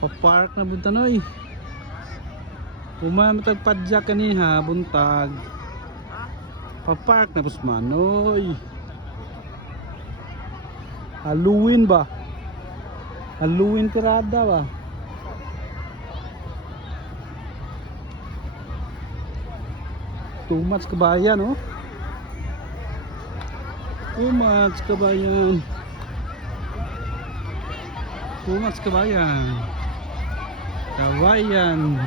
papark na buntag noy. Umamatag padyak kaniha buntag. Papark na busman noy. Halloween ba? Halloween tirada ba? Too much kabayan, oh. Too much kabayan. Too much kabayan. Kabayan.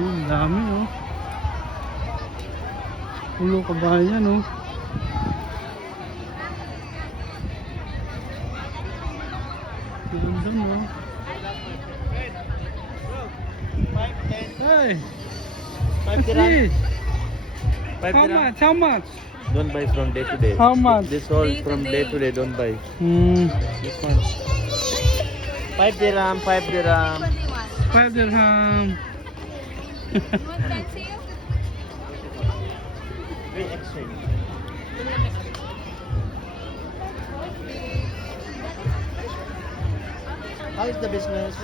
Ang dami, oh. Pulo kabayan, oh. Ganda, oh. Hey, 5 dirham. 5 how dirham. much? How much? Don't buy from day to day. How much? This all from day to day. Don't buy. This one. 5 dirham. 5 dirham. 5 dirham. Very exchange. How is the business?